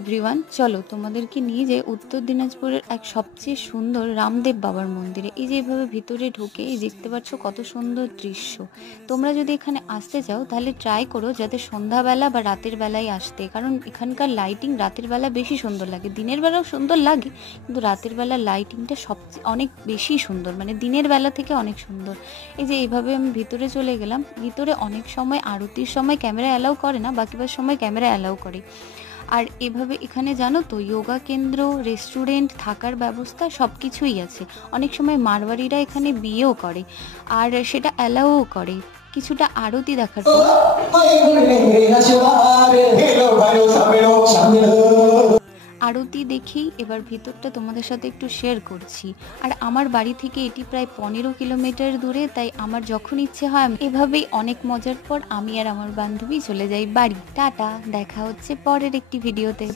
Everyone, চলো তোমাদেরকে নিয়ে যে উত্তর দিনাজপুরের এক সবচেয়ে সুন্দর রামদেব বাবার মন্দিরে। এই যে এভাবে ভিতরে ঢুকে এই দেখতে পাচ্ছ কত সুন্দর দৃশ্য। তোমরা যদি এখানে আসতে চাও তাহলে ট্রাই করো যাতে সন্ধ্যাবেলা বা রাতের বেলায় আসতে, কারণ এখানকার লাইটিং রাতের বেলা বেশি সুন্দর লাগে। দিনের বেলাও সুন্দর লাগে, কিন্তু রাতের বেলার লাইটিংটা সবচেয়ে অনেক বেশি সুন্দর, মানে দিনের বেলা থেকে অনেক সুন্দর। এই যে এইভাবে আমি ভিতরে চলে গেলাম। ভিতরে অনেক সময় আরতির সময় ক্যামেরা অ্যালাউ করে না, বাকিবার সময় ক্যামেরা অ্যালাউ করে। আর এভাবে এখানে জানো তো যোগা কেন্দ্র, রেস্টুরেন্ট, থাকার ব্যবস্থা সব কিছুই আছে। অনেক সময় মারওয়াড়িরা এখানে বিয়েও করে, আর সেটা অ্যালাউও করে। কিছুটা আরতি দেখার পর আরতি দেখেই এবার ভিতরটা তোমাদের সাথে একটু শেয়ার করছি। আর আমার বাড়ি থেকে এটি প্রায় 15 কিলোমিটার দূরে, তাই আমার যখন ইচ্ছে হয় এভাবেই অনেক মজার পর আমি আর আমার বান্ধবী চলে যাই বাড়ি। টাটা, দেখা হচ্ছে পরের একটি ভিডিওতে।